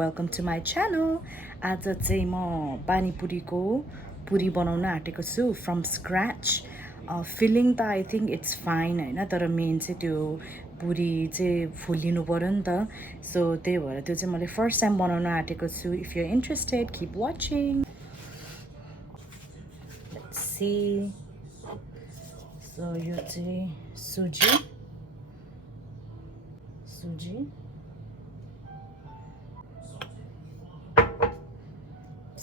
welcome to my channel. आज चाहिँ म पानी पुरीको पुरी बनाउन आँटेको छु from scratch. Filling त I think it's fine हैन, तर मेन चाहिँ त्यो पुरी चाहिँ फुलिनु पर्यो नि त. So त्यही भएर त्यो चाहिँ मैले फर्स्ट टाइम बनाउन आँटेको छु. If you're interested, keep watching. Let's see. So यो चाहिँ suji.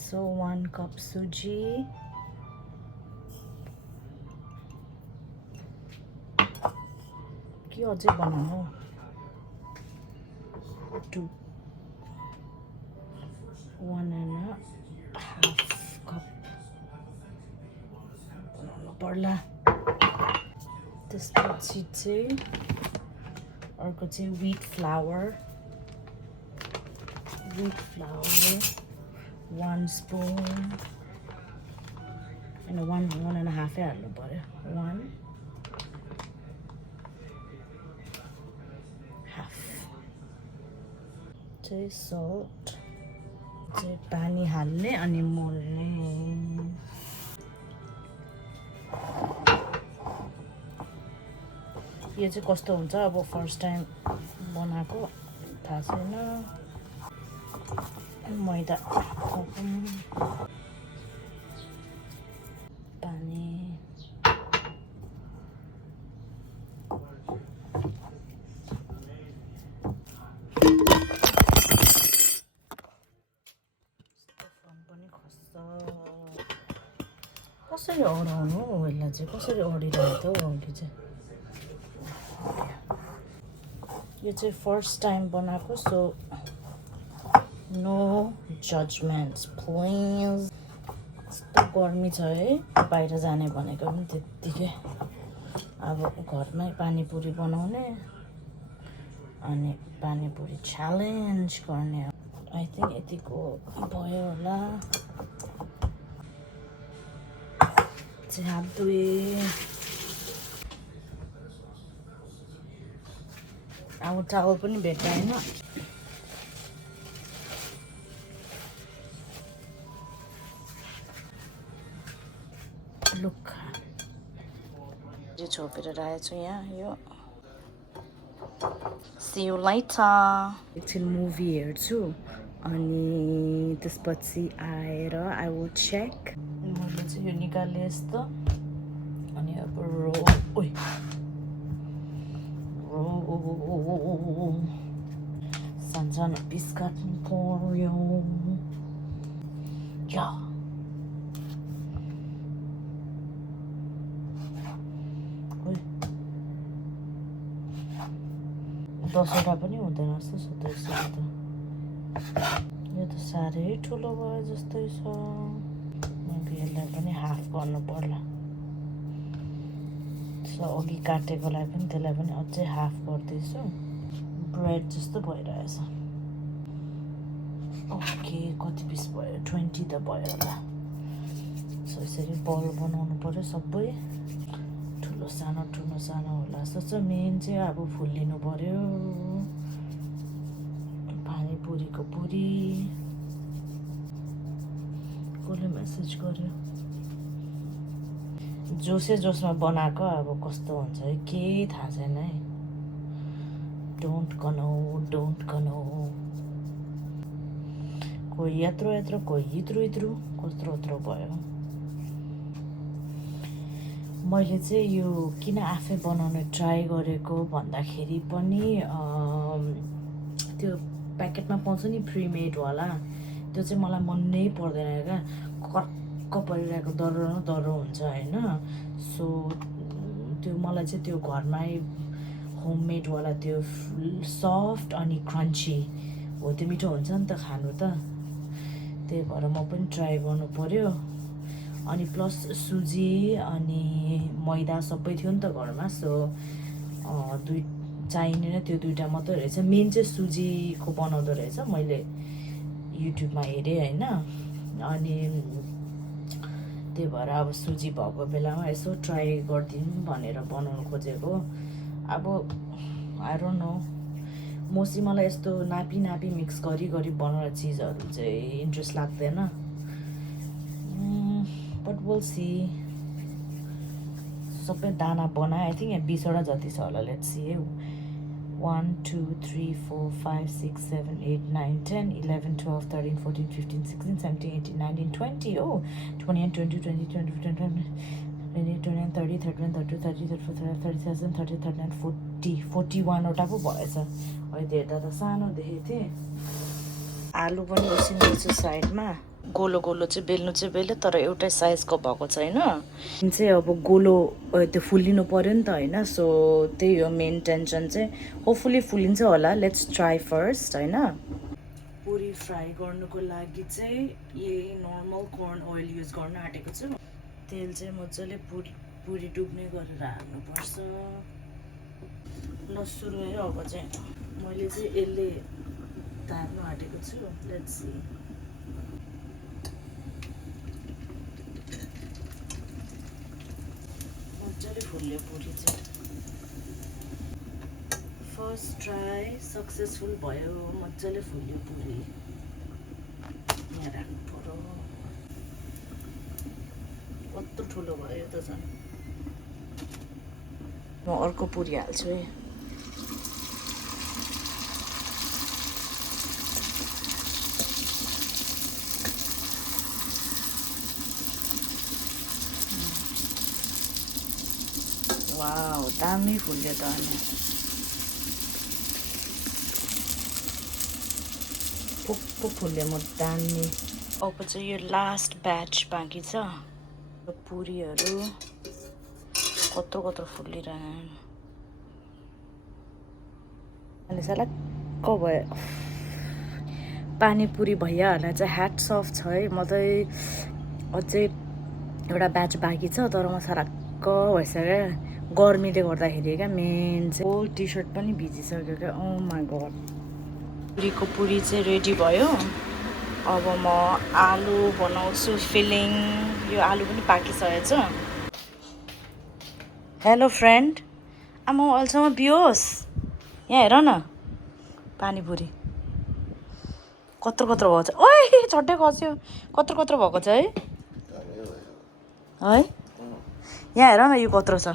So 1 cup suji. के अझै बनाउनु? 1.5 cup पर्ला. त्यसपछि चाहिँ अर्को चाहिँ wheat flour. 1 spoon and 1.5 हाल्नु पर्यो. 1.5 चाहिँ salt. चाहिँ पानी हाल्ने अनि मोल्ने. यो चाहिँ कस्तो हुन्छ अब फर्स्ट टाइम बनाएको थाहा छैन. मैदा पानी पनि खस्छ. कसरी अडाउनु यसलाई चाहिँ? कसरी अडिरहेको थियो अघि चाहिँ? यो चाहिँ फर्स्ट टाइम बनाएको, सो no judgments please. यस्तो गर्मी छ है, बाहिर जाने भनेको पनि त्यत्तिकै. अब घरमै पानीपुरी बनाउने अनि पानीपुरी च्यालेन्ज गर्ने. आई थिङ्क यतिको भयो होला. चाहिँ हात धुएँ. अब चावल पनि भेट्दैन. लुक यो छोपेर राखेको छु यहाँ. यो see you later. एकछिन मुभी हेर्छु अनि त्यसपछि आएर I will check. मैले चाहिँ यो निकालेँ यस्तो. अनि अब रोल सानसानो पिस काट्नु पर्यो. या 10वटा पनि हुँदैन जस्तो छ त्यसको त. यो त साह्रै ठुलो भयो जस्तै छ. यसलाई पनि हाफ गर्नु पर्ला. सो अघि काटेकोलाई पनि त्यसलाई पनि अझै हाफ गर्दैछु. ब्रेड जस्तो भइरहेछ. ओके, कति पिस भयो? 20 त भयो होला. सो यसरी बल बनाउनु पर्यो सबै. ठुलो सानो होला. सोच मेन चाहिँ अब फुलिनु पर्यो. पानीपुरीको पुरी. कसले मेसेज गर्यो? जोसमा बनाएको अब कस्तो हुन्छ है केही थाहा छैन है. डोन्ट कनो. कोही यत्रो कोही इत्रु कत्रो भयो. मैले चाहिँ यो किन आफै बनाउन ट्राई गरेको भन्दाखेरि पनि त्यो प्याकेटमा पाउँछ नि प्रिमेडवाला, त्यो चाहिँ मलाई मन नै पर्दैन क्या. कर्क परिरहेको दरो हुन्छ होइन. सो त्यो मलाई चाहिँ त्यो घरमै होममेडवाला त्यो सफ्ट अनि क्रन्ची हो. त्यो मिठो हुन्छ नि त खानु त. त्यही भएर म पनि ट्राई गर्नु पर्यो. अनि प्लस सुजी अनि मैदा सबै थियो नि त घरमा. सो चाहिने नै त्यो दुईवटा मात्रै रहेछ. मेन चाहिँ सुजीको बनाउँदो रहेछ. मैले युट्युबमा हेरेँ होइन. अनि त्यही भएर अब सुजी भएको बेलामा यसो ट्राई गरिदिउँ भनेर बनाउनु खोजेको. अब आई डोन्ट नो मोस्टली मलाई यस्तो नापी नापी मिक्स गरी गरी बनाउने चिजहरू चाहिँ इन्ट्रेस्ट लाग्दैन बट विल सी सबै दाना बनाएँ आई थिङ्क यहाँ 20वटा जति छ होला लेट्स सी 1 2 3 4 5 6 7 8 9 10 11 12 13 14 15 16 17 18 19 20 oh 21 22 23 24 25 29 30 31 32 33 34 37 30 39 40 41वटा पो भएछ अहिले हेर्दा त सानो देखेको थिएँ आलु पनि उसिन्दैछु साइडमा गोलो गोलो चाहिँ बेल्नु चाहिँ बेल्यो तर एउटै साइजको भएको छैन चाहिँ अब गोलो त्यो फुलिनु पर्यो नि त होइन सो त्यही हो मेन टेन्सन चाहिँ होपफुली फुलिन्छ होला लेट्स ट्राई फर्स्ट होइन पुरी फ्राई गर्नुको लागि चाहिँ यही नर्मल कर्न ओइल युज गर्न आँटेको छु तेल चाहिँ मजाले पुरी डुब्ने गरेर हाल्नुपर्छ ल सुरु है अब चाहिँ मैले चाहिँ यसले तार्नु आँटेको छु लेट्स सी मजाले फुल्यो पुरी चाहिँ फर्स्ट ट्राई सक्सेसफुल भयो मजाले फुल्यो पुरी यहाँ राख्नु पर्यो कत्रो ठुलो भयो त झन् म अर्को पुरी हाल्छु है वाउ दामी फुल्यो त अनि पो फुल्यो म दामी अब चाहिँ यो लास्ट ब्याच बाँकी छ यो पुरीहरू कत्रो कत्रो फुलिरहनु अनि सलक्क भयो पानीपुरी भैयाहरूलाई चाहिँ ह्याट्स अफ छ है म चाहिँ अझै एउटा ब्याच बाँकी छ तर म सरक्क भइसक्यो गर्मीले गर्दाखेरि क्या मेन चाहिँ होल टी सर्ट पनि भिजिसक्यो क्या ओ माई गड पुरीको पुरी चाहिँ रेडी भयो अब म आलु बनाउँछु फिलिङ यो आलु पनि पाकिसकेको छ हेलो फ्रेन्ड आमा अहिलेसम्म बिहोस् यहाँ हेर न पानीपुरी कत्रो कत्रो भएको छ ओइ छट्टै खस्यो कत्रो कत्रो भएको छ है यहाँ हेर न यो कत्रो छ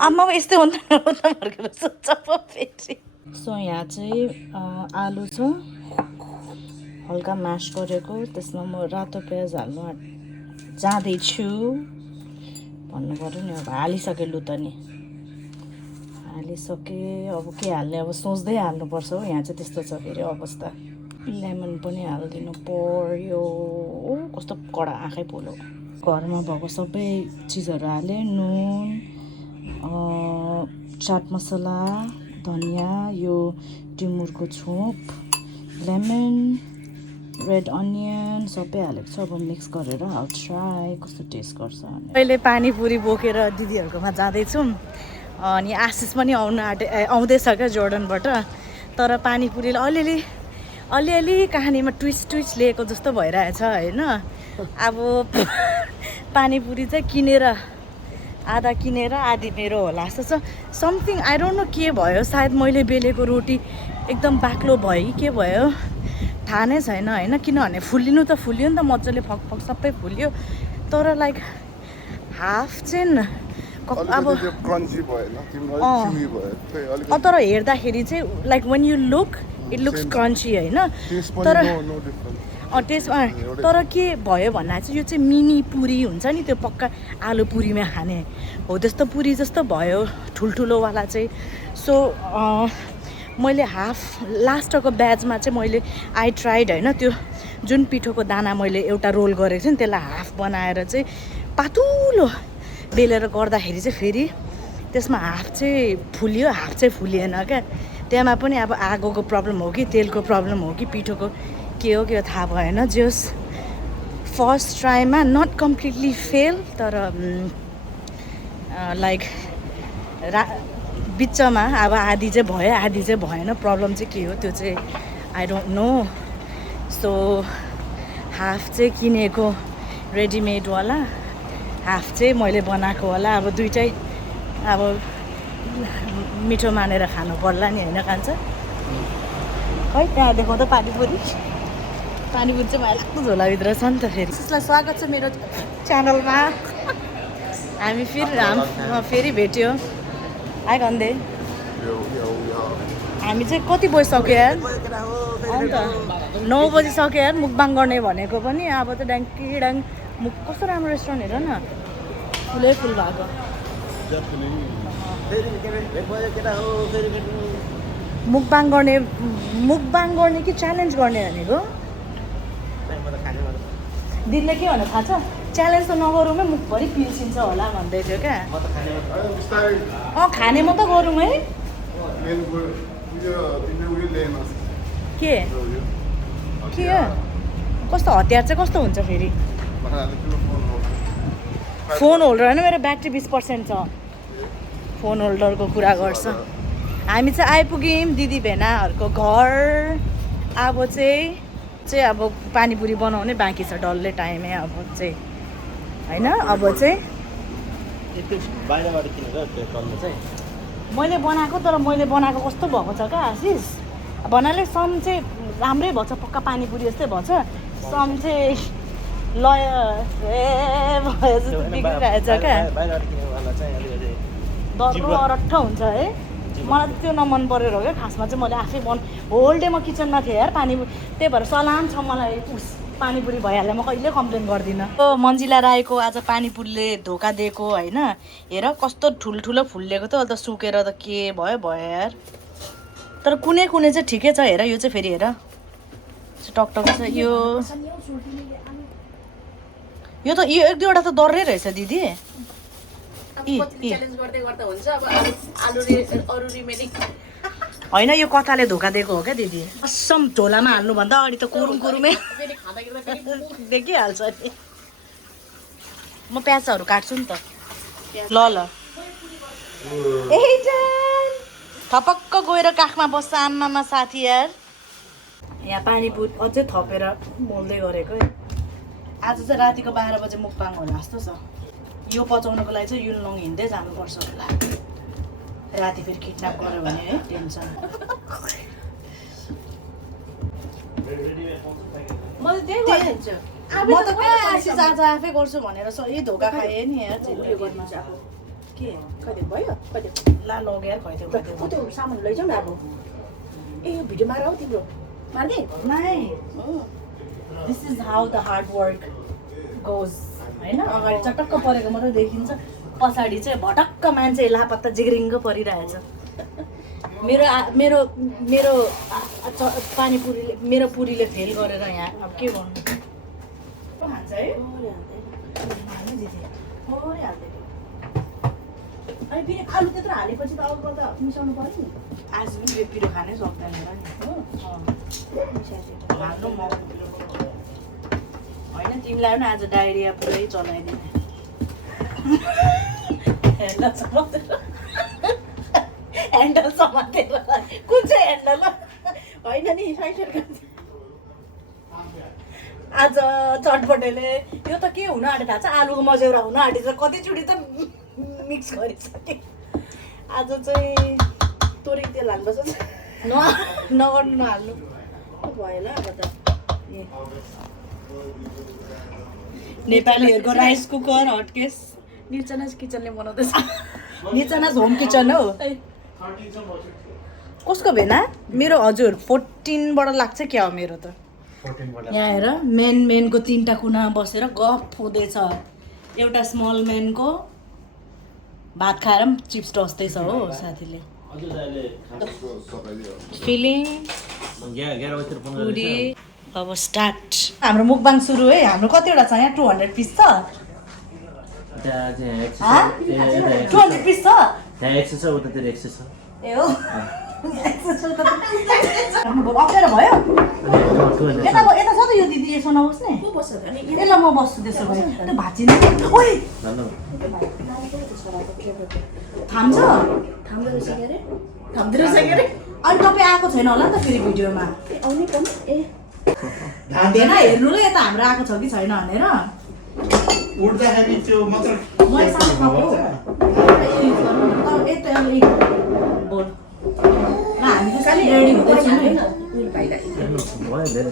आमा यस्तै हो फर्केर सोध्छ फेरि सो यहाँ चाहिँ आलु छ हल्का म्यास गरेको त्यसमा म रातो प्याज हाल्नु जाँदैछु भन्नु पऱ्यो नि अब हालिसकेँ लु त नि हालिसकेँ अब के हाल्ने अब सोच्दै हाल्नुपर्छ हो यहाँ चाहिँ त्यस्तो छ फेरि अवस्था लेमन पनि हालिदिनु पर्यो कस्तो कडा आँखै पोलो घरमा भएको सबै चिजहरू हालेँ नुन चाट मसला धनिया यो टिमुरको छोप लेमन रेड अनियन सबै हालेको छ अब मिक्स गरेर हाल ट्राई कस्तो टेस्ट गर्छ अहिले पानीपुरी बोकेर दिदीहरूकोमा जाँदैछौँ अनि आशिष पनि आउँदैछ क्या जोर्डनबाट तर पानीपुरीले अलिअलि कहानीमा ट्विस्ट लिएको जस्तो भइरहेछ होइन अब पानीपुरी चाहिँ किनेर आधा किनेर आधी मेरो होला जस्तो छ समथिङ आई डोन्ट नो के भयो सायद मैले बेलेको रोटी एकदम बाक्लो भयो के भयो थाहा नै छैन होइन किनभने फुल्लिनु त फुल्यो नि त मजाले फकफक सबै फुल्यो तर लाइक हाफ चाहिँ अब तर हेर्दाखेरि चाहिँ like when you look it looks crunchy होइन तर त्यसमा तर के भयो भन्दा चाहिँ यो चाहिँ मिनी पुरी हुन्छ नि त्यो पक्का आलु पुरीमा खाने हो त्यस्तो पुरी जस्तो भयो ठुल्ठुलोवाला चाहिँ सो मैले हाफ लास्टको ब्याचमा चाहिँ मैले आई ट्राइड होइन त्यो जुन पिठोको दाना मैले एउटा रोल गरेको थिएँ नि त्यसलाई हाफ बनाएर चाहिँ पातुलो बेलेर गर्दाखेरि चाहिँ फेरि त्यसमा हाफ चाहिँ फुल्यो हाफ चाहिँ फुलिएन क्या त्यहाँमा पनि अब आगोको प्रब्लम हो कि तेलको प्रब्लम हो कि पिठोको के हो थाहा भएन जस फर्स्ट ट्राईमा नट कम्प्लिटली फेल तर लाइक बिचमा अब आधी चाहिँ भयो आधी चाहिँ भएन प्रब्लम चाहिँ के हो त्यो चाहिँ I don't know so half चाहिँ किनेको रेडिमेडवाला हाफ चाहिँ मैले बनाएको होला अब दुइटै अब मिठो मानेर खानु पर्ला नि होइन खान्छ खै त्यहाँ देखाउँ त पानीपुरी पानीपुरी चाहिँ मलाई लाग्दो झोलाभित्र छ नि त फेरि त्यसलाई स्वागत छ मेरो च्यानलमा हामी फेरि भेट्यो आइ गन्दे हामी चाहिँ कति बजिसक्यो यार अन्त 9 बजिसक्यो यार मुकबाङ गर्ने भनेको पनि अब त डाङ मुख कस्तो राम्रो रेस्टुरेन्ट हेर न फुलै फुल भएको मुकबाङ गर्ने कि च्यालेन्ज गर्ने भनेको दिदीले के भन्नु थाहा छ च्यालेन्ज त नगरौँ मुखभरि पिल्सिन्छ होला भन्दै थियो क्या खाने म त गरौँ है के कस्तो हतियार चाहिँ कस्तो हुन्छ फेरि फोन होल्डर होइन मेरो ब्याट्री 20% छ फोन होल्डरको कुरा गर्छ हामी चाहिँ आइपुग्यौँ दिदी भेनाहरूको घर अब चाहिँ अब पानीपुरी बनाउने बाँकी छ डल्लै टाइमै अब चाहिँ होइन अब चाहिँ मैले बनाएको तर मैले बनाएको कस्तो भएको छ क्या आशिष बनाले सम चाहिँ राम्रै भएछ पक्का पानीपुरी जस्तै भएछ सम चाहिँ लय भयो जस्तो बिग्रिरहेछ क्या दर्रो अरट्ठ हुन्छ है मलाई त्यो नमन परेर हो क्या खासमा चाहिँ मैले आफै होल डे म किचनमा थिएँ यार पानीपुरी त्यही भएर सलाम छ मलाई पानीपुरी भइहाल्यो म कहिले कम्प्लेन गर्दिनँ मन्जिला राईको आज पानीपुरीले धोका दिएको होइन हेर कस्तो ठुल्ठुलो फुल्लिएको त अन्त सुकेर त के भयो यार तर कुनै चाहिँ ठिकै छ हेर यो चाहिँ फेरि हेर टकटक छ यो त यो 1-2वटा त डरै रहेछ दिदी होइन यो कथाले धोका दिएको हो क्या दिदी कसम झोलामा हाल्नुभन्दा अगाडि त कुरुमै देखिहाल्छ नि म प्याजहरू काट्छु नि त ल थपक्क गएर काखमा बस्छ आमामा साथी यार यहाँ पानीपुरी अझै थपेर मोल्दै गरेको है आज चाहिँ रातिको 12 बजे मुकबाङ होला जस्तो छ यो पचाउनको लागि चाहिँ युनलङ हिँड्दै जानुपर्छ होला राति फेरि किडन्याप गर्यो भने है टेन्सन म त आशिष आज आफै गर्छु भनेर यही धोका खाएँ नि यार के कहिले भयो ला लगेर खैथ्यो सामान लैजाउँ न अब ए यो भिडियो मार हौ तिम्रो मार्दै नाइ this is how the hard work goes होइन अगाडि चटक्क परेको मात्रै देखिन्छ पछाडि चाहिँ भटक्क मान्छे लापत्ता जिग्रिङ्ग परिरहेछ मेरो पानीपुरीले मेरो पुरीले फेल गरेर यहाँ अब के गर्नु खान्छ है अनि फेरि आलु त्यत्रो हालेपछि त अरूको त मिसाउनु पर्यो नि आज पनि पिरो खानै सक्दैन नि हो होइन तिमीलाई पनि आज डायरिया पुरै चलाइदिने ह्यान्डल समातेर कुन चाहिँ ह्यान्डल होइन नि आज चटपटेले यो त के हुन आँट्यो थाहा छ आलुको मजेरा हुन आँटेछ कतिचोटि त मिक्स गरिसकेँ आज चाहिँ तोरीको तेल हाल्नुपर्छ नगर्नु नहाल्नु भयो ल अब त नेपालीहरूको राइस कुकर हटकेस निर्चनाज किचनले बनाउँदैछ निर्चनाज होम किचन हो कसको भेना मेरो हजुर 14बाट लाग्छ क्या हो मेरो त यहाँ हेर मेनको 3टा कुना बसेर गफ हुँदैछ एउटा स्मल मेनको भात खाएर पनि चिप्स टस्दैछ हो साथीले फिलिङ पुरी अब स्टार्ट हाम्रो मुकबाङ सुरु है हाम्रो कतिवटा छ यहाँ 200 पिस छ 200 पिस छ ए हो अप्ठ्यारो भयो यता छ त यो दिदी यसो नबस्ने ल म बस्छु त्यसो भए त्यो भाँचिन्छ थाम्छ थाम्दो रहेछ के अरे अनि तपाईँ आएको छैन होला नि त फेरि भिडियोमा आउने पनि ए भेन हेर्नु ल यता हाम्रो आएको छ कि छैन भनेर उड्दाखेरि त्यो मात्र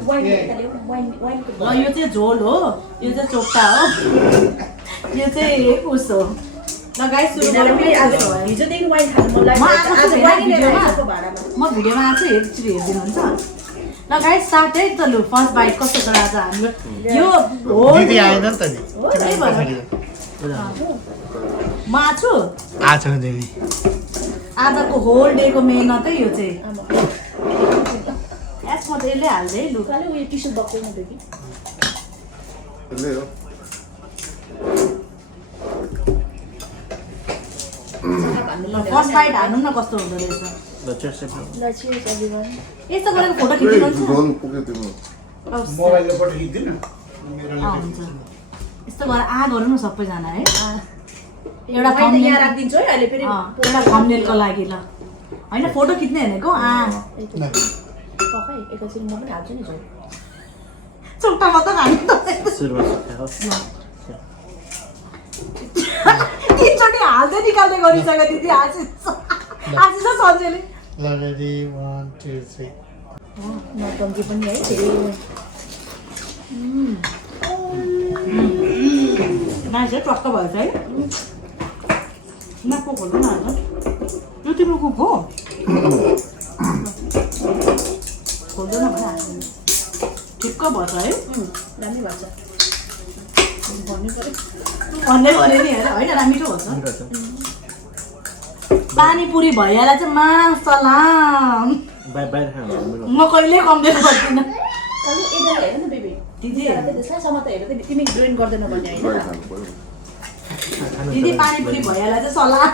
ल यो चाहिँ झोल हो, यो चाहिँ चोक्टा हो, यो चाहिँ उस हो। ल गाइस सुरु गरौँ। हिजोदेखि वाइन खानु मन लाग्यो। म भिडियोमा आएको छु, एकचोटि हेरिदिनुहुन्छ। ल गाइस स्टार्ट है त। लु फर्स्ट बाइट कस्तो छ आज हाम्रो यो हो दिदी आएन नि त नि म आछु आज दिदी आजको होल डे को मेहनतै यो चाहिँ यसमा त यसले हाल्दै है। लु खाली उयो टिस्यु बक्कै मात्रै कि फर्स्ट बाइट हाल्नु न कस्तो हुँदो रहेछ। ल cheers everyone। यस्तो गरेको फोटो खिचिदिनुहुन्छ मोबाइलले फोटो खिच्दिन हुन्छ। यस्तो गरेर गरौँ न सबैजना है। एउटा एउटा thumbnail यहाँ राखिदिन्छु है अहिले फेरि एउटा थम्बनेलको लागि। ल हैन फोटो खिच्ने भनेको पकाइ एकैछिन म पनि हाल्छु नि चोक्टा मात्र खानु त तीनचोटि हाल्दै निकाल्दै गरिसक्यो दिदी। आशिष छ सन्जेले ल रेडी 1 2 3 नटङ्की पनि है फेरि नाइस है टक्क भएछ है। नाको खोल्नु न आज यो तिम्रो कुक हो खोल्दैन भने ठिक्क भएछ है। दामी भएको छ भन्नु पर्यो भन्नै पऱ्यो नि हेर होइन रामिठो भन्छ। पानी पुरी भैयालाई चाहिँ मासलाम म कहिले कम्प्लेन गर्दिनँ। अलि एडल हेर न बेबी दिदी त्यसैसम्म त हेर त तिमी जोइन गर्दैन भन्ने होइन दिदी पानी पुरी भैयालाई चाहिँ सल्लाह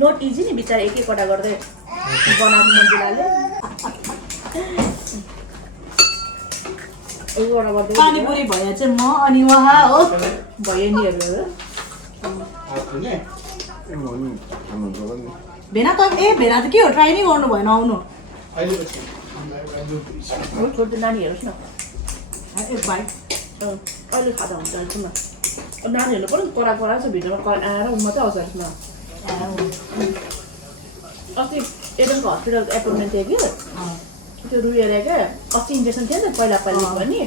नोट इजी नि बिचारा एक एकवटा गर्दै बनाएको मन्जिलाले एकवटा गर्दै पानी पुरी भैया चाहिँ म अनि उहाँ हो भयो नि हेरेर भेना त भेना त के हो ट्राई नै गर्नु भएन आउनु छोड्दै नानी हेरोस् न एक बाइट अहिले खाँदा हुन्छ यसमा नानीहरूले पनि करा छ भिडियोमा आएर मात्रै आउँछ यसमा अस्ति एडनको हस्पिटल एपोइन्टमेन्ट थियो कि त्यो रुएर क्या अस्ति इन्जेक्सन थियो नि त पहिला पनि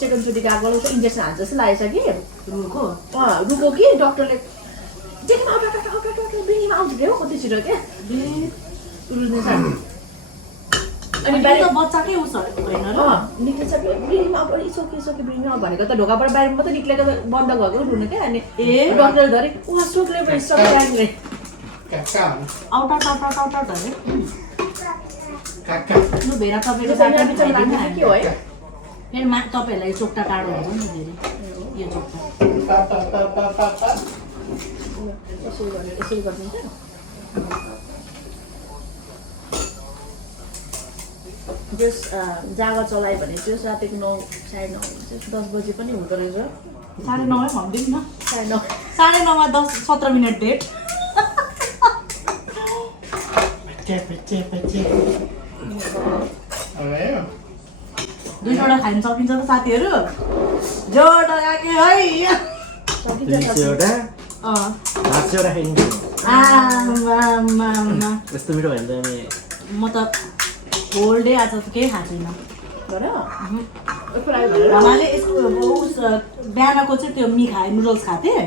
सेकेन्डचोटि गएको बेला इन्जेक्सन हान्छ जस्तो लागेछ कि रुको कि डक्टरले बिनीमा आउँछ क्या कति छिटो क्या रुँदैछ अनि बाहिर बच्चाकै उस होइन र निक्लिन्छ बिनीमा अब इसोके बिनीमा भनेको त ढोकाबाट बाहिर मात्रै निक्लेको बन्द भएको रुनु क्या अनि डक्टरले धरि उहाँ सोक्ले सक्ने आउट है लु भेरा तपाईँको साथमा के हो है फेरि तपाईँहरूलाई चोक्टा टाढो हुन्छ नि फेरि यो चोक्टा यसरी गरिदिन्छ जस जागा चलायो भने त्यो रातिको 9 साढे 9 10 बजी पनि हुँदो रहेछ 9:30 भन्दिनँ न 9:30 9:30 10 17 मिनट डेट दुईवटा खान सकिन्छ त साथीहरू जोडा गएको है यस्तो मिठो भयो भने म त होल डे आज त केही खाएको छैन भन्नाले यसको बिहानको चाहिँ त्यो खाएँ नुडल्स खाएको थिएँ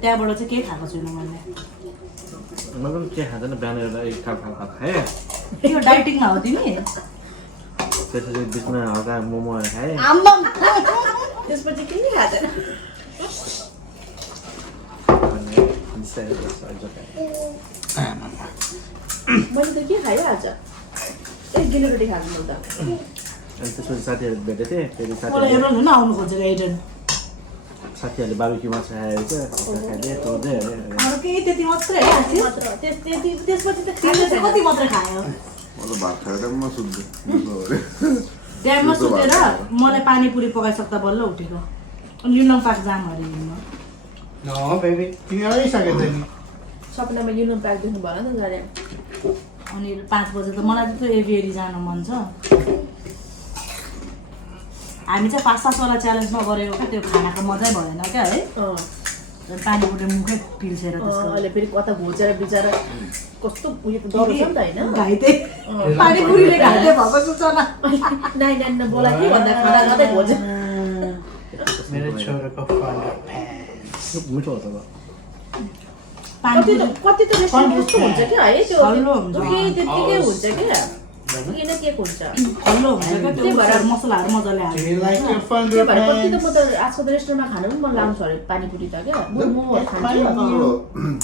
त्यहाँबाट चाहिँ केही खाएको छुइनँ मैले म पनि के खाँदैन बिहान एउटा एक खाप खाएँ त्यो डाइटिङमा हो तिमी त्यसपछि बिचमा हल्का मोमो खाएँ त्यसपछि केही खाँदैन मैले त के खाएँ आज एक गिलो रोटी खानु म त अनि त्यसपछि साथीहरू भेटेको थिएँ फेरि मलाई हेर्नु न आउनु खोजेको एडेन साथीहरूले बार्बिक्यू माछा खायो क्या खाइदिएँ तोड्दै अरू केही त्यति मात्रै है त्यसपछि त कति मात्रै खायो ड्याममा सुतेर मलाई पानी पुरी पकाइसक्दा बल्ल उठेको अनि युनङ पार्क जाम अरे सपनामा युनियन पार्क देख्नु भएन त जाने अनि 5 बजे त मलाई त एभिएरी जान मन छ हामी चाहिँ 5-7 वाला च्यालेन्जमा गरेको क्या त्यो खानाको मजै भएन क्या है पानीपुरी मुखै पिल्सेर त्यसको अहिले फेरि कता घोचेर बिचारा कस्तो उयो त डर छ नि त होइन घाइते पानीपुरीले घाइते भएको सुचना नाइ बोला के भन्दा खाना खाँदै घोचे मेरो छोराको फ्यान मिठो हो त कति त रेस्टुरेन्ट कस्तो हुन्छ क्या है त्यो केही त्यतिकै हुन्छ क्या किन के हुन्छ खल्लो हुन्छ क्या त्यो भएर मसलाहरू मजाले हाल्छ You like your fun त्यो भएर कति त pants? म त आजकल त रेस्टुरेन्टमा खानु पनि मन लाग्छ अरे पानीपुरी त क्या मोमोहरू खान्छु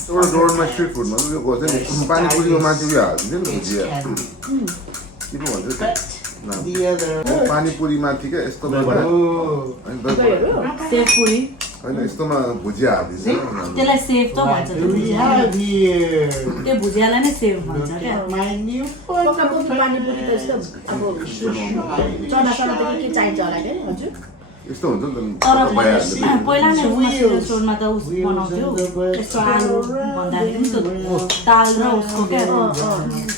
एउटा डोरमा स्ट्रिट फुडमा चाहिँ यो गर्छ नि पानीपुरीको माथि उयो हालिदिन्छ नि भुजिया के पो भन्छ The other. पानीपुरी माथि क्या यस्तोमा Oh. सेव पुरी होइन यस्तोमा भुजिया हालिदिन्छ त्यसलाई सेव त भन्छ त्यो We भुजिया have here. त्यो भुजियालाई नै सेव भन्छ क्या My new पकाएको पानीपुरी त यस्तो अब चनासना त के चाहिन्छ होला क्या हजुर यस्तो हुन्छ नि त तर भइहाल्छ पहिला नै रेस्टुरेन्टमा त उस बनाउँथ्यो यस्तो आलु भन्दाखेरि पनि त्यो दाल र उसको क्या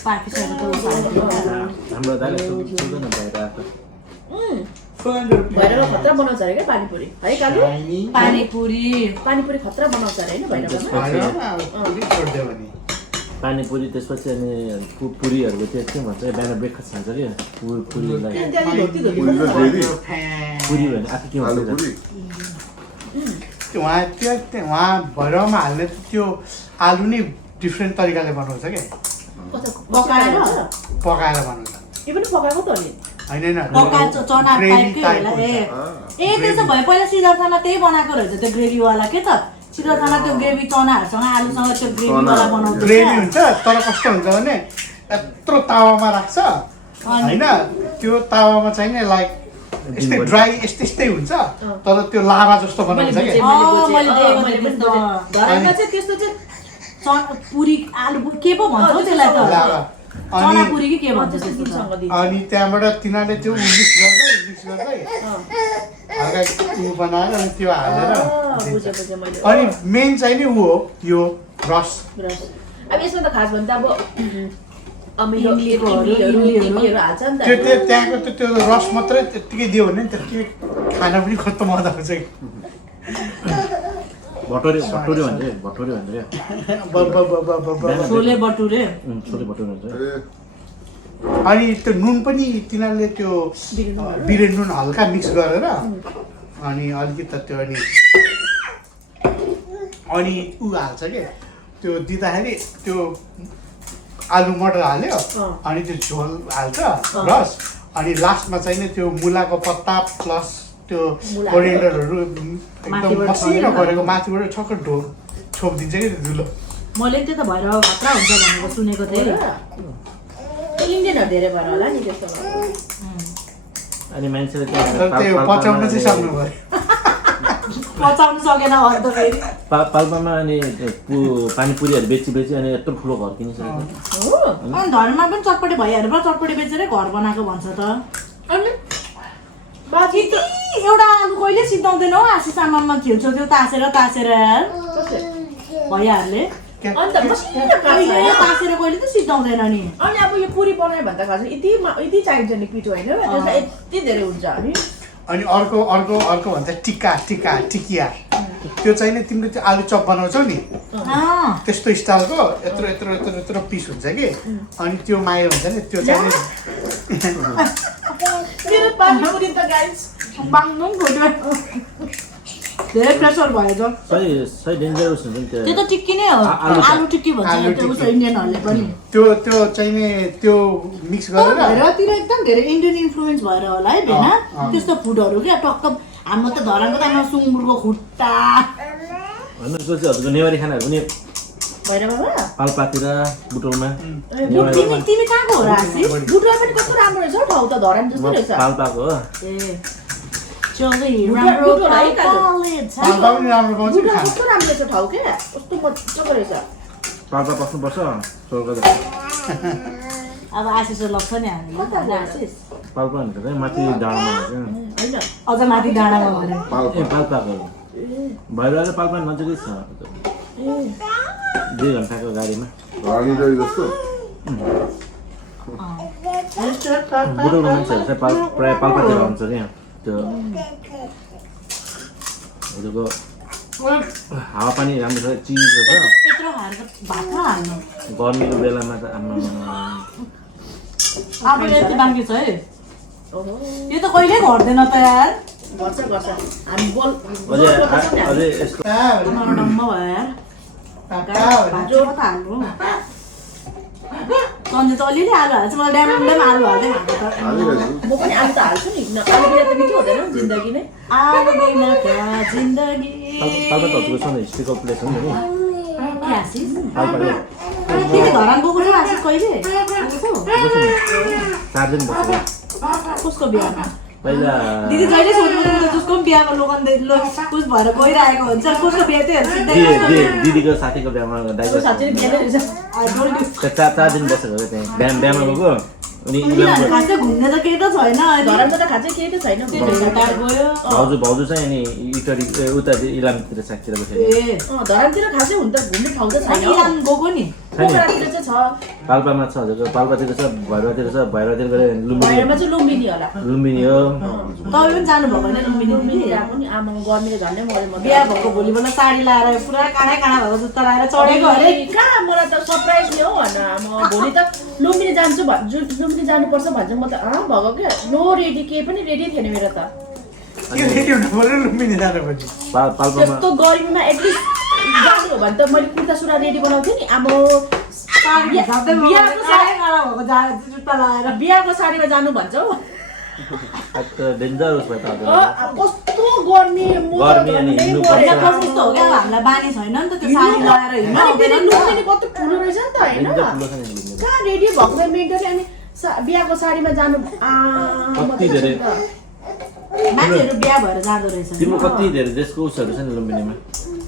पाकिसकेको त उस हाल्थ्यो हाम्रो दाइले सुन्दैन भइरहेको भैरव खतरा बनाउँछ अरे क्या पानीपुरी है कालु Chinese. पानीपुरी खतरा बनाउँछ अरे होइन भैरवमा I don't know. पुरी छोड्दियो भने पानीपुरी त्यसपछि अनि पुरीहरूको चाहिँ के भन्छ बिहान ब्रेकफास्ट खान्छ कि पुरीलाई त्यहाँ धोती धोती पुरी र डेरी पुरी भने आफै के आलु भन्छ पुरी उहाँ उहाँ भैरवमा हाल्ने त्यो आलु नै डिफ्रेन्ट तरिकाले बनाउँछ क्या पकाएर पकाएर बनाउँछ यो पनि पकाएको त अनि होइन पकाएको चना टाइपकै होला ए त्यसो भए पहिला सिद्धार्थमा त्यही बनाएको रहेछ त्यो ग्रेभीवाला के त सिद्धार्थमा त्यो ग्रेभी चनाहरूसँग आलुसँग त्यो ग्रेभीवाला बनाउँछ ग्रेभी हुन्छ तर कस्तो हुन्छ भने यत्रो तावामा राख्छ होइन त्यो तावामा चाहिँ नि लाइक यस्तै ड्राई यस्तै हुन्छ तर त्यो लाभा जस्तो बनाउँछ क्या मैले देखेको थिएँ त्यस्तो घरमा चाहिँ त्यस्तो चाहिँ पुरी आलु के पो भन्छ हौ त्यसलाई त लाभा चना अनि पुरी कि के भन्छ त्यस्तो त सँग दिन्छ अनि त्यहाँबाट तिनीहरूले त्यो मिक्स गर्दै हल्का उयो बनाएर अनि त्यो हालेर बुझेँ मैले अनि मेन चाहिँ नि ऊ हो यो रस अब यसमा त खास भने त अब अमिलो इमलीहरू हाल्छ नि त त्यो त्यहाँको त्यो रस मात्रै त्यत्तिकै दियो भने त्यत्तिकै खाना पनि कस्तो मजा आउँछ कि भटोरे भटोरे भन्छ छोले भटुरे छोले भटोरे भन्छ अनि त्यो नुन पनि तिनीहरूले त्यो बिरेन नुन हल्का मिक्स गरेर अनि अलिकति त्यो अनि ऊ हाल्छ के त्यो दिँदाखेरि त्यो आलु मटर हाल्यो अनि त्यो झोल हाल्छ रस अनि लास्टमा चाहिँ नि त्यो मुलाको पत्ता प्लस त्यो कोरिएन्डरहरू एकदम मसिनो गरेको माथिबाट छक्क छोपिदिन्छ कि त्यो धुलो मैले त्यो त भएर खतरा हुन्छ भनेको सुनेको थिएँ इन्डियनहरू धेरै भएर होला नि त्यस्तो अनि मान्छेले तर त्यो पचाउन चाहिँ सक्नु भयो पचाउनु सकेन भने त फेरि पाल्पामा अनि पानीपुरीहरू बेची अनि यत्रो ठुलो घर किनिसकेको हो अनि घरमा पनि चटपटे भइहाल्यो र चटपटे बेचेरै घर बनाएको भन्छ त अनि बाँकी त एउटा आलु कहिले सिद्धाउँदैन हौ आशिष आमामा छेउछेउ तासेर भइहाल्ने अन्त मसिनो काट्छ होइन तासेर कहिले त सिद्धाउँदैन नि अनि अब यो पुरी बनायो भने त खास यति चाहिन्छ नि पिठो होइन त्यसमा यति धेरै हुन्छ अनि अनि अर्को भन्छ टिकिया त्यो चाहिँ नि तिमीले त्यो आलु चप बनाउँछौ नि त्यस्तो स्टाइलको यत्रो पिस हुन्छ कि अनि त्यो माया हुन्छ नि त्यो चाहिँ नि मेरो पानीपुरी त गाइस बाङ्नु खोज्यो धेरै प्रेसर भयो त सही डेन्जरस हुन्छ नि त्यो त टिक्की नै हो आलु टिक्की भन्छ त्यो उसो इन्डियनहरूले पनि त्यो चाहिँ नि त्यो मिक्स गरेर भैरवतिर एकदम धेरै इन्डियन इन्फ्लुएन्स भएर होला है भेना त्यस्तो फुडहरू क्या टक्क हाम्रो त धरानको त सुँगुरको खुट्टा होइन त्यो चाहिँ हजुरको नेवारी खानाहरू पनि भैरव बाबा पाल्पातिर बुटोलमा तिमी कहाँको हो र आशिष बुटुवा पनि कस्तो राम्रो रहेछ हौ ठाउँ त धरान जस्तो रहेछ पाल्पाको हो ए चलै राम्रो पाल्पा पनि राम्रो पाउँछ नि बुटुवा खाना कस्तो राम्रो रहेछ ठाउँ क्या कस्तो मजाको रहेछ पाल्पा बस्नुपर्छ स्वर्ग अब आशिष लग्छ नि हामीले आशिष पाल्पा भनेको चाहिँ माथि डाँडामा हुन्छ होइन अझ माथि डाँडामा भने ए पाल्पाको भैरवले पाल्पा नजिकै छ 2 घन्टाको गाडीमा रानी जरी जस्तो बुटोलको मान्छेहरू चाहिँ प्रायः पाल्पातिर हुन्छ क्या त्यो हजुरको हावापानी राम्रो छ चिज छ त्यत्रो खाएर त भात हाल्नु गर्मीको बेलामा त आम्मा अब यति बाँकी छ है ओहो यो त कहिले घट्दैन त यार गर्छ हामी बोल अझै यसको डम्म भयो यार भात चाहिँ कता हाल्नु सन्जे त अलिअलि आलु हाल्छ मलाई ड्याम आलु हाल्दै खाएको त म पनि आलु त हाल्छु नि आलु बिना त मिठो हुँदैन जिन्दगी नै आलु बिना क्या जिन्दगी पाल्पा त हजुरको सँग हिस्ट्रीको प्लेस हो नि के आशिष पाल्पाले तिमी धरान गएको थियो आशिष कहिले गएको? 4 दिन बस्यो कसको बिहामा पहिला दिदी जहिले सोध्नुहुन्छ जसको पनि बिहाको लोगन कुछ भएर गइरहेको हुन्छ कसको बिहा चाहिँ दिदीको साथीको बिहामा डाइभोर्स साँच्चै बिहा नै रहेछ 4 दिन बसेको त्यहाँ बिहामा गएको अनि खासै घुम्ने त केही त छैन धरानको त खाँचै केही त छैन टाढ गयो भाउजू चाहिँ अनि इटरी उता इलामतिर सागतिर बसेको ए धरानतिर खासै हुन त घुम्ने ठाउँ त छैन इलाम गएको नि पोखरातिर चाहिँ छ पाल्पामा छ हजुरको पाल्पातिर छ भैरवातिर गएर लुम्बिनी भैरमा चाहिँ लुम्बिनी होला लुम्बिनी हो तपाईँ पनि जानुभएको होइन लुम्बिनी लुम्बिनी गएको नि आमाको गर्मीले झन्डै म बिहा भएको भोलिपल्ट साडी लाएर पुरा काँडा भएको जुत्ता लाएर चढेको अरे कहाँ मलाई त सरप्राइज नि हो भन म भोलि त लुम्बिनी जान्छु लुम्बिनी जानुपर्छ भन्छ म त भएको क्या नो रेडी केही पनि रेडी थिएन मेरो त पाल्पामा त्यस्तो गर्मीमा एटलिस्ट जानु हो भने त मैले कुर्ता सुरा रेडी बनाउँथेँ नि अब बिहाको साडीमा जानु भन्छ हौ डेन्जरस भयो त कस्तो गर्मी अनि हिँड्नु पर्छ यस्तो हो क्या हामीलाई बानी छैन नि त त्यो साडी लगाएर लुम्बिनी कस्तो ठुलो रहेछ नि त होइन कहाँ रेडी भएको मेन्टली अनि बिहाको साडीमा जानु कति धेरै मान्छेहरू बिहा भएर जाँदो रहेछ तिम्रो कति धेरै देशको उसहरू छ नि लुम्बिनीमा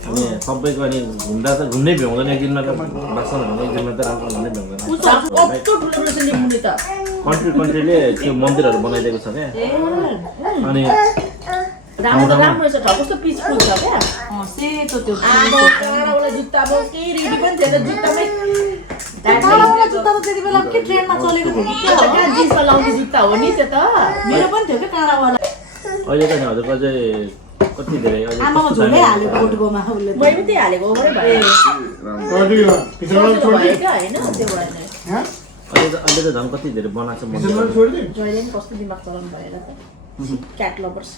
अनि सबैको अनि घुम्दा त घुम्नै भ्याउँदैन एक दिनमा त बाँच्न भने एक दिनमा त राम्रो घुम्नै भ्याउँदैन कस्तो ठुलो रहेछ लिम्बुले त कन्ट्रीले त्यो मन्दिरहरू बनाइदिएको छ क्या अनि राम्रो रहेछ ठाउँ कस्तो पिसफुल छ क्या सेतो त्यो काँडावाला जुत्ता अब केही रेडी पनि थिएन जुत्तामै जुत्ता त त्यति बेला के ट्रेनमा चलेको थियो कि के हो कहाँ जिन्समा लाउने जुत्ता हो नि त्यो त मेरो पनि थियो क्या काँडावाला अहिले त नि हजुरको अझै कति धेरै आमामा झोलै हालेको गोठकोमा उसले मैले पनि त्यही हालेको हो भयो क्या होइन त्यो भएन अहिले त झन् कति धेरै बनाएको छ मन्दिर जहिले पनि कस्तो दिमाग चलाउनु भएर त क्याट लभर्स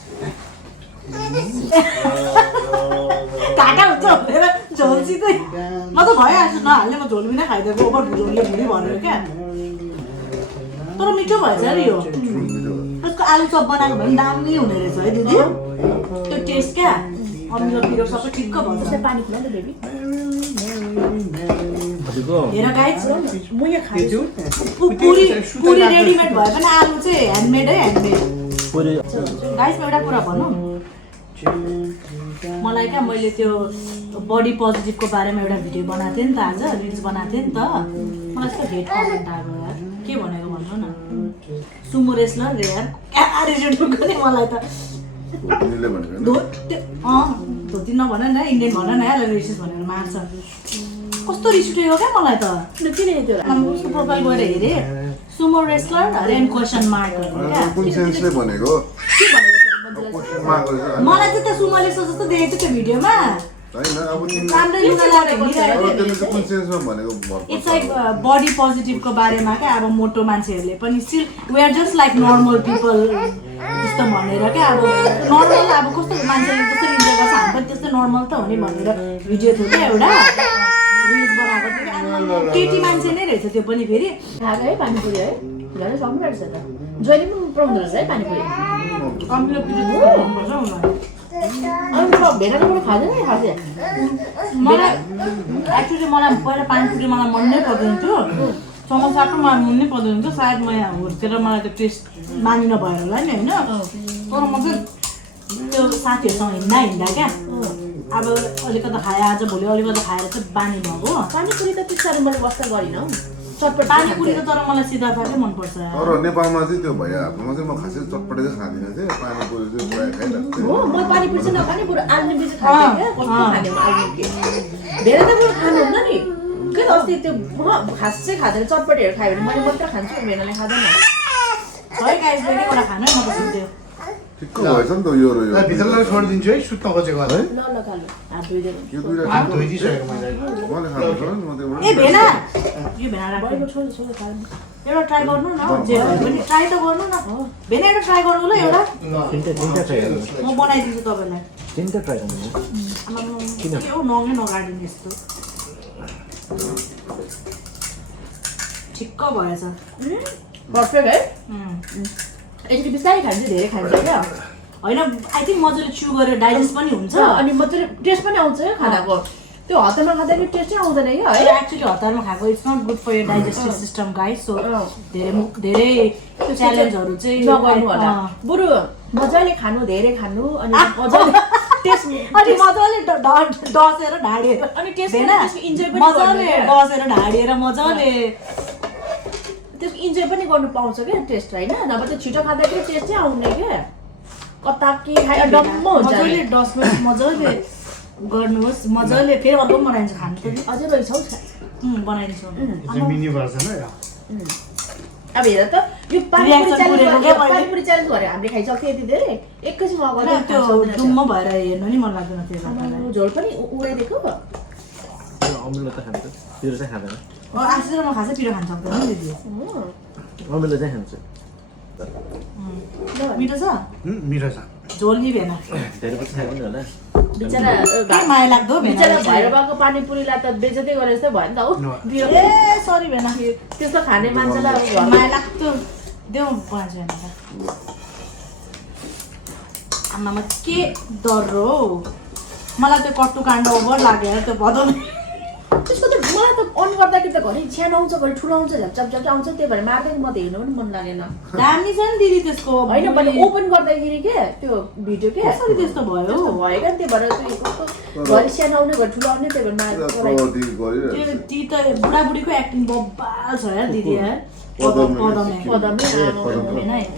काका हुन्छ भनेर झोलसितै म त भइहाल्छु नहाल्ने म झोल बिना खाइदिएको ओभर झोलले भुँडी भनेर क्या तर मिठो भएछ नि यो त्यसको आलु चप बनाएको भने दामी हुने रहेछ है दिदी त्यो टेस्ट क्या अमिलो पिरो सबै ठिक्क भन्छ त्यसलाई पानी खुला नि बेबी हेर गाइज म यहाँ खान्छु पुरी रेडिमेड भए पनि आलु चाहिँ ह्यान्डमेड है ह्यान्डमेड गाइज म एउटा कुरा भनौँ मलाई क्या मैले त्यो बडी पोजिटिभको बारेमा एउटा भिडियो बनाएको थिएँ नि त आज रिल्स बनाएको थिएँ नि त मलाई यस्तो हेट कमेन्ट आएको यार के भनेको भन्नु न सुमो रेस्लर रे यार क्या रिस उठ्यो नि मलाई त धोती नभन न इन्डियन भन न यार रेसिस भनेर मार्छ कस्तो रिस उठेको क्या मलाई त किन त्यो उसको प्रोफाइल गएर हेरेँ Sumo wrestler rain question mark कुन सेन्सले भनेको मलाई चाहिँ त्यो सुमो रेस्लर जस्तो देखेको थियो त्यो भिडियोमा राम्रै लुगा लगाएर हिँडिरहेको इट्स लाइक बडी पोजिटिभको बारेमा क्या अब मोटो मान्छेहरूले पनि still we are just like normal people जस्तो भनेर क्या अब नर्मल अब कस्तो मान्छेले जस्तो इन्जोय गर्छ हामी पनि त्यस्तो नर्मल त हो नि भनेर भिडियो थियो क्या एउटा रिल्स बनाएको थियो केटी मान्छे नै रहेछ त्यो पनि फेरि खाएको है पानीपुरी है झन् सक्नु रहेछ त जहिले पनि पुऱ्याउँदो रहेछ है पानीपुरी अमिलो पिरो दिनुपर्छ अनि भेनाको खाँदैन है खाँदै मलाई एक्चुअली मलाई पहिला पानीपुरी मलाई मन नै पर्दैन थियो समोसाको मलाई मन नै पर्दैन थियो सायद म यहाँ हुर्केर मलाई त्यो टेस्ट मानि नभएर होला नि होइन तर म चाहिँ त्यो साथीहरूसँग हिँड्दा क्या अब अलिकति खाएँ आज भोलि अलिकति खाएर चाहिँ बानी भएको पानीपुरी त त्यति साह्रो मैले वास्ता गरिनँ हौ चटपट पानीपुरी त तर मलाई सिधा खाएकै मनपर्छ तर नेपालमा चाहिँ त्यो भइहाल्छ म चाहिँ म खासै चटपटे चाहिँ खाँदिनँ थिएँ पानीपुरी चाहिँ प्रायः खाइरहेको हो म पानीपुरी चाहिँ नखाने बरु आलु बेसी खान्थेँ क्या कस्तो खाने आलु के धेरै त बरु खानुहुन्न नि के त अस्ति त्यो खासै खाँदैन चटपटेहरू खायो भने मैले मात्र खान्छु भेनाले खाँदैन है गाइस बेलैवटा खानु म त सुन्थ्यो ठिक्क भएछ नि त यो र यो भित्रलाई छोडिदिन्छु है सुत्न खोजेको होला है ल ल कालु हात धोइदिनु यो दुईटा हात धोइदिइसकेको मैले मैले खानु पर्छ नि म त्यो ए भेना यो भेना राख्नु बहिनी छोड छोड कालु एउटा ट्राई गर्नु न जे भए पनि ट्राई त गर्नु न भेना एउटा ट्राई गर्नु ल एउटा तिनटा ट्राई गर्नु म बनाइदिन्छु तपाईँलाई तिनटा ट्राई गर्नु के हो नङै नगाडिदिनु यस्तो ठिक्क भएछ पर्फेक्ट है यसरी बिस्तारै खान्छ धेरै खान्छ क्या होइन आई थिङ्क मजाले च्यु गरेर डाइजेस्ट पनि हुन्छ अनि मजाले टेस्ट पनि आउँछ क्या खानाको त्यो हतारमा खाँदाखेरि टेस्टै आउँदैन क्या है एक्चुअली हतारमा खाएको it's not good for your digestive system guys so धेरै च्यालेन्जहरू चाहिँ नगर्नु होला बरु मजाले खानु धेरै खानु अनि मजाले टेस्ट अनि मजाले डसेर ढाडेर अनि टेस्ट होइन इन्जोय पनि मजाले डसेर ढाडेर मजाले त्यसको इन्जोय पनि गर्नु पाउँछ क्या टेस्ट होइन नभए चाहिँ छिटो खाँदाखेरि टेस्ट चाहिँ आउने क्या कता के खायो डम्म हुन्छ मजाले डसमा मजाले गर्नुहोस् मजाले फेरि अर्को पनि बनाइन्छ खानु पनि अझै रहेछ हौ बनाइदिन्छु मिनी भर्सन हो यो अब हेर त यो पानीपुरी च्यालेन्ज गऱ्यो हामीले खाइसक्थ्यो यति धेरै एकैछिनमा अगाडि त्यो डुम्म भएर हेर्नु नि मन लाग्दैन त्यो झोल पनि उडाइदिएको अमिलो त खान्छ पिरो चाहिँ खाँदैन आशिष र म खासै पिरो खान सक्दैन नि दिदी अमिलो चाहिँ खान्छ मिठो छ मिठो छ झोल नि भेना धेरै पछि खाइदिनु होला बिचरा के माया लाग्दो बिचरा भैरवाको पानीपुरीलाई त बेइज्जतै गरे जस्तै भयो नि त हो ए सरी भेना त्यस्तो खाने मान्छेलाई अब घरमा माया लाग्दो देऊ बनाउँछु भेना आमामा के डर हो मलाई त्यो कट्टु काण्ड ओभर लाग्यो त्यो भदौने त्यसको त मलाई त अन गर्दाखेरि त घरि सानो आउँछ घरि ठुलो आउँछ झ्याप झ्याप आउँछ त्यही भएर मार्दै म त हेर्नु पनि मन लागेन दामी छ नि दिदी त्यसको होइन भने ओपन गर्दाखेरि के त्यो भिडियो के कसरी त्यस्तो भयो भयो क्या त्यही भएर त्यो कस्तो घरि सानो आउने घरि ठुलो आउने त्यही भएर त्यो ती त बुढाबुढीको एक्टिङ बब्बाल छ यार दिदी यार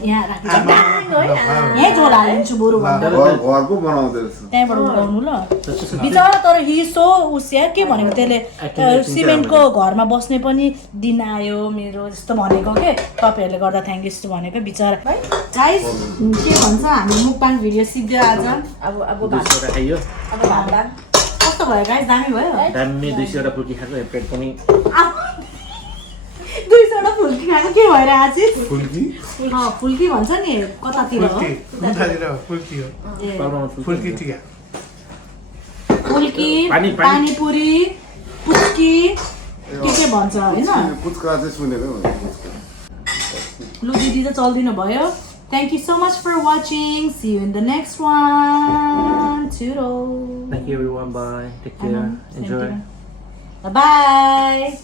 यहाँ यहीँ झोल हालिदिन्छु बरु घरको बनाउँदैछ त्यहाँबाट उगाउनु ल बिचरा तर हिसो उस्या के भनेको त्यसले सिमेन्टको घरमा बस्ने पनि दिन आयो मेरो जस्तो भनेको के तपाईँहरूले गर्दा थ्याङ्क यू भनेको बिचरा गाइस के भन्छ हामी मुक्बाङ भिडियो सिक्दै आज अब खाइयो कस्तो भयो गाइस दामी भयो दामी 200 वटा फुर्की खाएको पेट पनि 200 वटा फुल्की खाएको के भएर आशिष फुल्की फुल्की भन्छ नि कतातिर हो फुल्की हो ए फुल्की टिका फुल्की पानी पुरी पुच्की के भन्छ होइन पुच्का चाहिँ सुनेको लु दिदी त चल्दिनु भयो Thank you so much for watching. See you in the next one. Toodles. Thank you everyone. Bye. Take care. Enjoy. Bye bye.